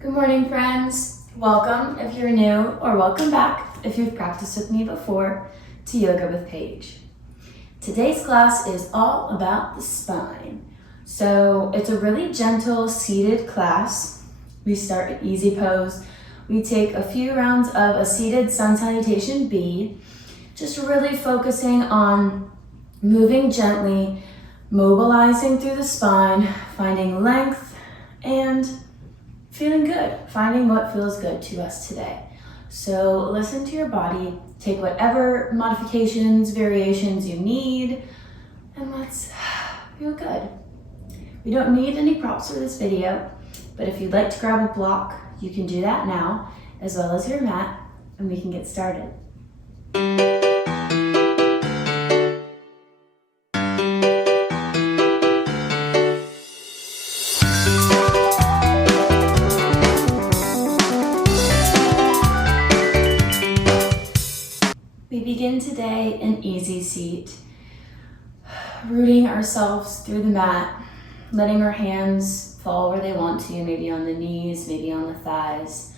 Good morning, friends. Welcome if you're new, or welcome back if you've practiced with me before to Yoga with Paige. Today's class is all about the spine. So it's a really gentle seated class. We start at easy pose. We take a few rounds of a seated sun salutation B, just really focusing on moving gently, mobilizing through the spine, finding length, and feeling good, finding what feels good to us today. So listen to your body, take whatever modifications, variations you need, and let's feel good. We don't need any props for this video, but if you'd like to grab a block, you can do that now, as well as your mat, and we can get started. We begin today in easy seat, rooting ourselves through the mat, letting our hands fall where they want to, maybe on the knees, maybe on the thighs.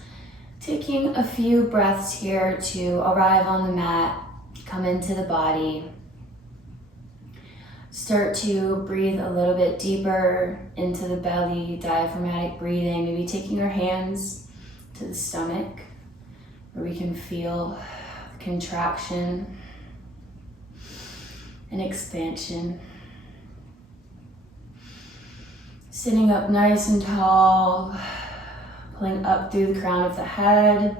Taking a few breaths here to arrive on the mat, come into the body. Start to breathe a little bit deeper into the belly, diaphragmatic breathing, maybe taking our hands to the stomach where we can feel contraction and expansion. Sitting up nice and tall, pulling up through the crown of the head.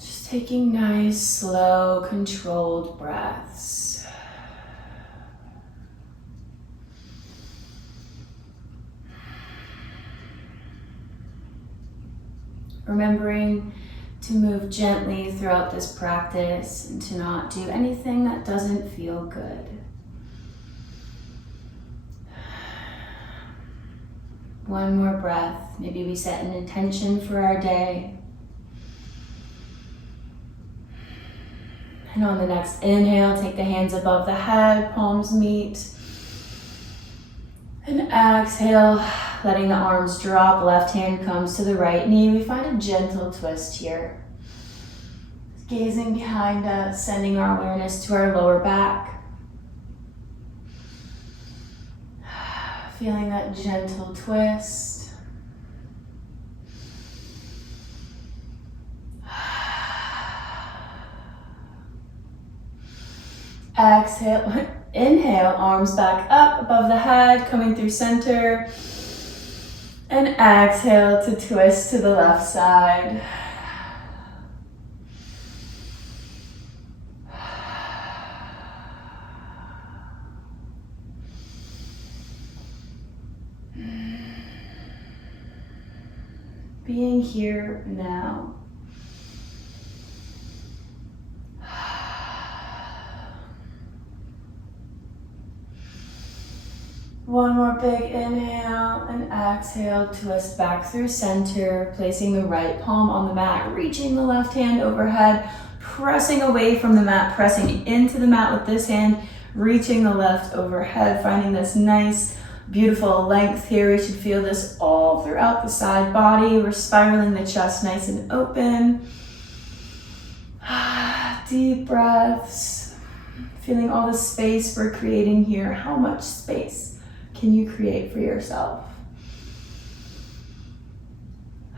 Just taking nice, slow, controlled breaths. Remembering to move gently throughout this practice and to not do anything that doesn't feel good. One more breath. Maybe we set an intention for our day. And on the next inhale, take the hands above the head, palms meet. And exhale, letting the arms drop, left hand comes to the right knee. We find a gentle twist here. Gazing behind us, sending our awareness to our lower back. Feeling that gentle twist. Exhale, inhale, arms back up above the head, coming through center. And exhale to twist to the left side. Being here now. One more big inhale and exhale, twist back through center, placing the right palm on the mat, reaching the left hand overhead, pressing away from the mat, pressing into the mat with this hand, reaching the left overhead, finding this nice, beautiful length here. We should feel this all throughout the side body. We're spiraling the chest nice and open. Deep breaths, feeling all the space we're creating here. How much space can you create for yourself?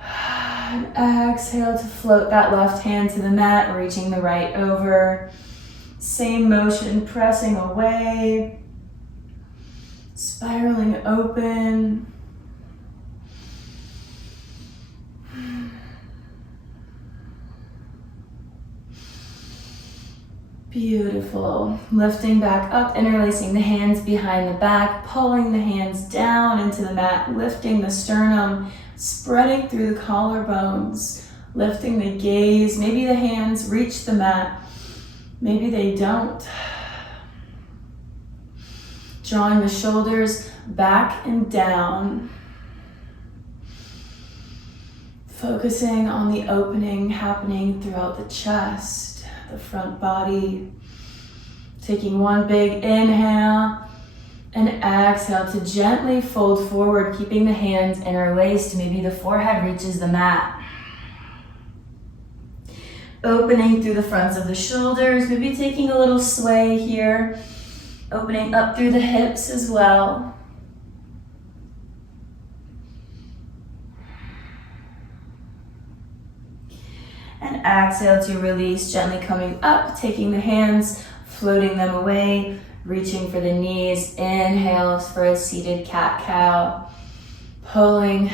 And exhale to float that left hand to the mat, reaching the right over. Same motion, pressing away, spiraling open. Beautiful. Lifting back up, interlacing the hands behind the back, pulling the hands down into the mat, lifting the sternum, spreading through the collarbones, lifting the gaze. Maybe the hands reach the mat, maybe they don't. Drawing the shoulders back and down. Focusing on the opening happening throughout the chest, the front body, Taking one big inhale and exhale to gently fold forward, keeping the hands interlaced. Maybe the forehead reaches the mat. Opening through the fronts of the shoulders, maybe taking a little sway here. Opening up through the hips as well. And exhale to release, gently coming up, taking the hands, floating them away, reaching for the knees. Inhale for a seated cat-cow. Pulling,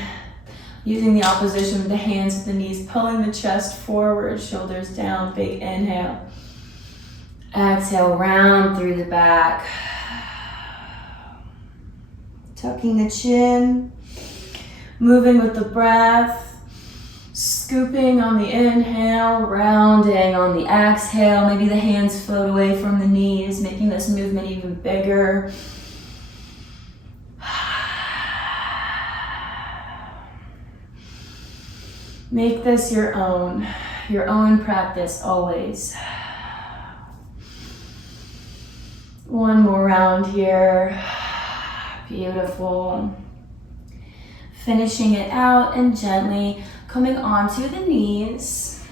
using the opposition of the hands with the knees, pulling the chest forward, shoulders down, big inhale. Exhale, round through the back. Tucking the chin, moving with the breath. Scooping on the inhale, rounding on the exhale. Maybe the hands float away from the knees, making this movement even bigger. Make this your own practice always. One more round here. Beautiful. Finishing it out and gently coming onto the knees,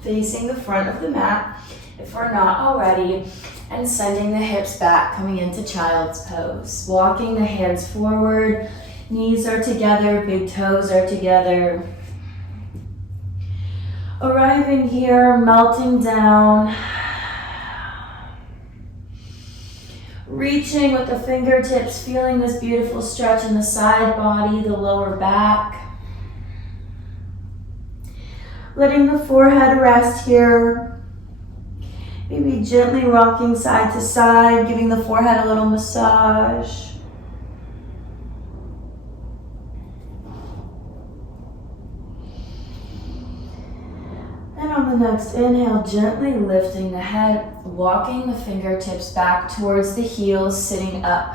facing the front of the mat, if we're not already, and sending the hips back, coming into child's pose. Walking the hands forward, knees are together, big toes are together. Arriving here, melting down. Reaching with the fingertips, feeling this beautiful stretch in the side body, the lower back. Letting the forehead rest here. Maybe gently rocking side to side, giving the forehead a little massage. And on the next inhale, gently lifting the head, walking the fingertips back towards the heels, sitting up.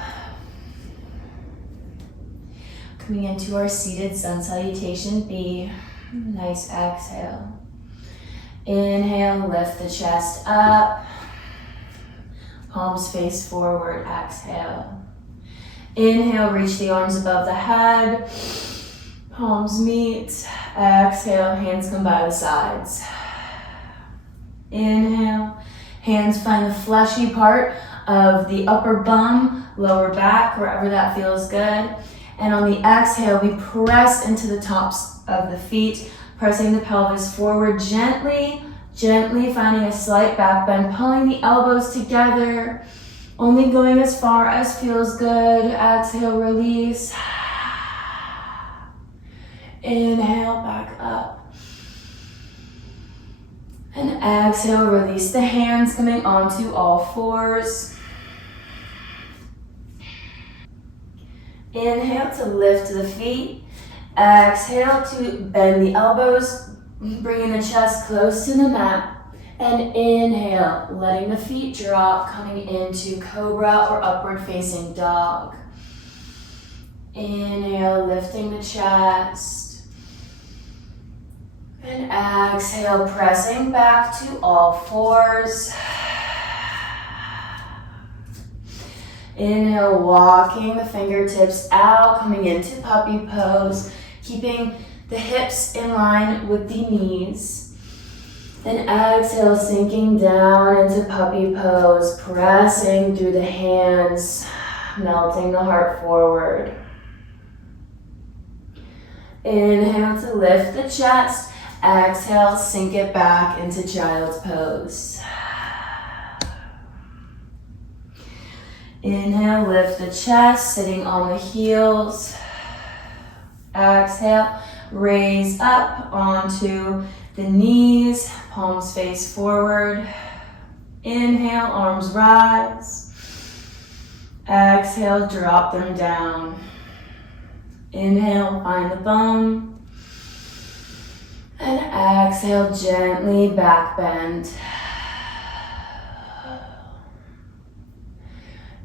Coming into our seated sun salutation B. Nice exhale. Inhale, lift the chest up. Palms face forward, exhale. Inhale, reach the arms above the head. Palms meet. Exhale, hands come by the sides. Inhale, hands find the fleshy part of the upper bum, lower back, wherever that feels good. And on the exhale, we press into the tops of the feet, pressing the pelvis forward gently, gently finding a slight back bend, pulling the elbows together, only going as far as feels good. Exhale, release. Inhale, back up. And exhale, release the hands, coming onto all fours. Inhale to lift the feet. Exhale to bend the elbows, bringing the chest close to the mat. And inhale, letting the feet drop, coming into cobra or upward facing dog. Inhale, lifting the chest. And exhale, pressing back to all fours. Inhale, walking the fingertips out, coming into puppy pose, keeping the hips in line with the knees. Then exhale, sinking down into puppy pose, pressing through the hands, melting the heart forward. Inhale to lift the chest. Exhale, sink it back into child's pose. Inhale, lift the chest, sitting on the heels. Exhale, raise up onto the knees, palms face forward. Inhale, arms rise. Exhale, drop them down. Inhale, find the bum. And exhale, gently back bend.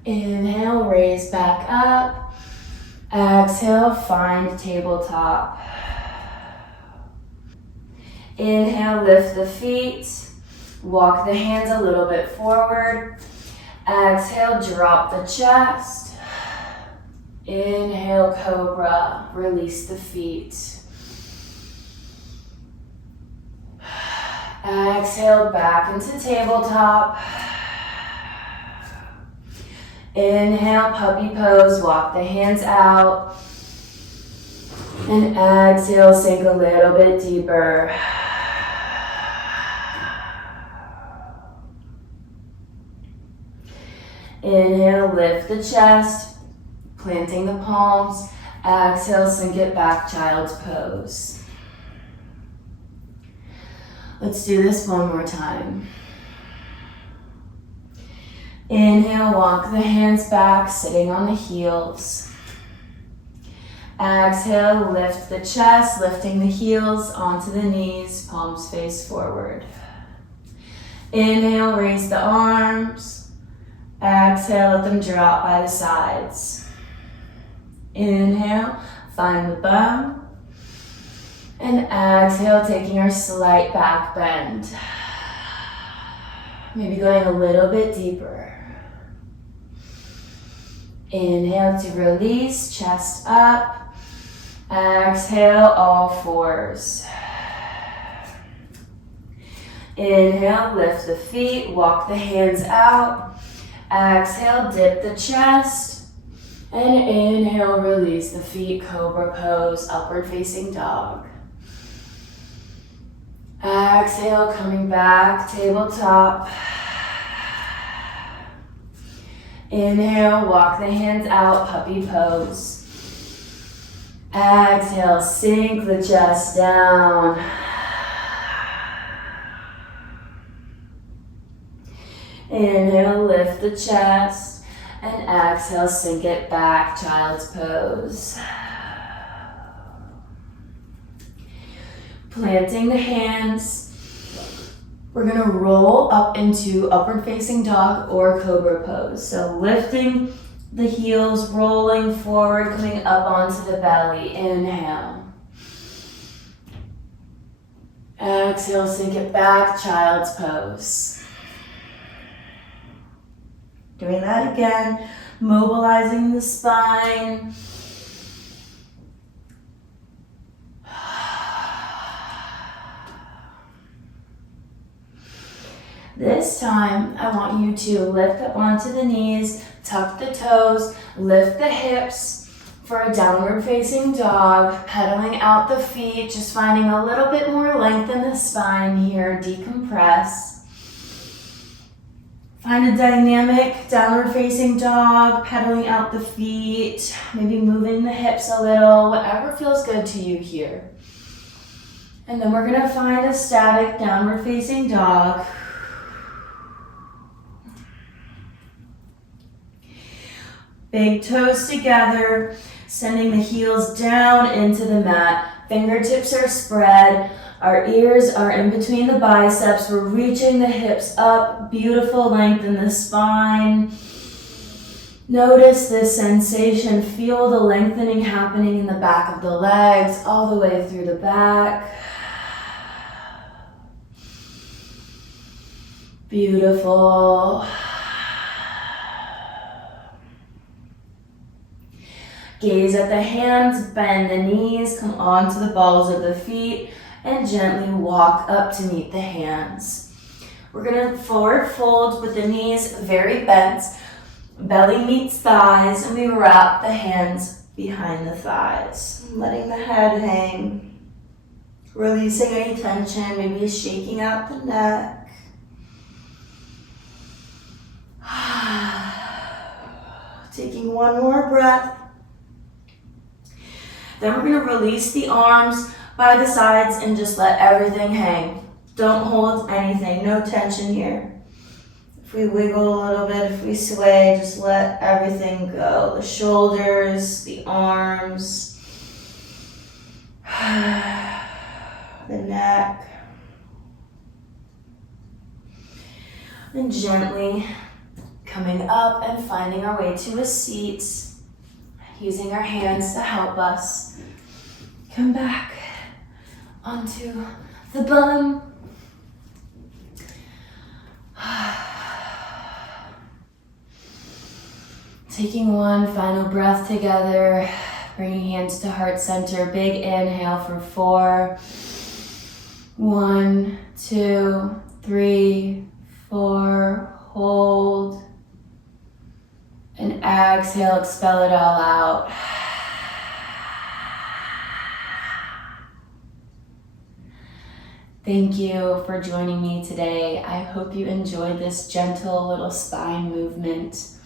Inhale, raise back up. Exhale, find tabletop. Inhale, lift the feet. Walk the hands a little bit forward. Exhale, drop the chest. Inhale, cobra. Release the feet. Exhale, back into tabletop. Inhale, puppy pose. Walk the hands out. And exhale, sink a little bit deeper. Inhale, lift the chest, planting the palms. Exhale, sink it back, child's pose. Let's do this one more time. Inhale, walk the hands back, sitting on the heels. Exhale, lift the chest, lifting the heels onto the knees, palms face forward. Inhale, raise the arms. Exhale, let them drop by the sides. Inhale, find the bum. And exhale, taking our slight back bend. Maybe going a little bit deeper. Inhale to release, chest up. Exhale, all fours. Inhale, lift the feet, walk the hands out. Exhale, dip the chest. And inhale, release the feet, cobra pose, upward facing dog. Exhale, coming back, tabletop. Inhale, walk the hands out, puppy pose. Exhale, sink the chest down. Inhale, lift the chest. And exhale, sink it back, child's pose. Planting the hands. We're gonna roll up into upward facing dog or cobra pose. So lifting the heels, rolling forward, coming up onto the belly. Inhale. Exhale, sink it back, child's pose. Doing that again, mobilizing the spine. This time, I want you to lift up onto the knees, tuck the toes, lift the hips for a downward facing dog, pedaling out the feet, just finding a little bit more length in the spine here, decompress. Find a dynamic downward facing dog, pedaling out the feet, maybe moving the hips a little, whatever feels good to you here. And then we're gonna find a static downward facing dog. Big toes together, sending the heels down into the mat. Fingertips are spread. Our ears are in between the biceps. We're reaching the hips up. Beautiful length in the spine. Notice this sensation. Feel the lengthening happening in the back of the legs, all the way through the back. Beautiful. Gaze at the hands, bend the knees, come onto the balls of the feet, and gently walk up to meet the hands. We're gonna forward fold with the knees very bent, belly meets thighs, and we wrap the hands behind the thighs, letting the head hang, releasing any tension, maybe shaking out the neck. Taking one more breath. Then we're gonna release the arms by the sides and just let everything hang. Don't hold anything, no tension here. If we wiggle a little bit, if we sway, just let everything go. The shoulders, the arms, the neck. And gently coming up and finding our way to a seat, using our hands to help us come back onto the bum. taking one final breath together, bringing hands to heart center. Big inhale for 4. 1, 2, 3, 4. Hold. And exhale, expel it all out. Thank you for joining me today. I hope you enjoyed this gentle little spine movement.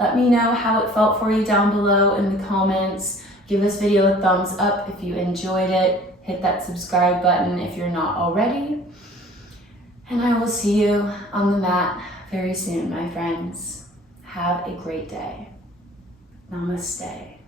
Let me know how it felt for you down below in the comments. Give this video a thumbs up if you enjoyed it. Hit that subscribe button if you're not already. And I will see you on the mat very soon, my friends. Have a great day. Namaste.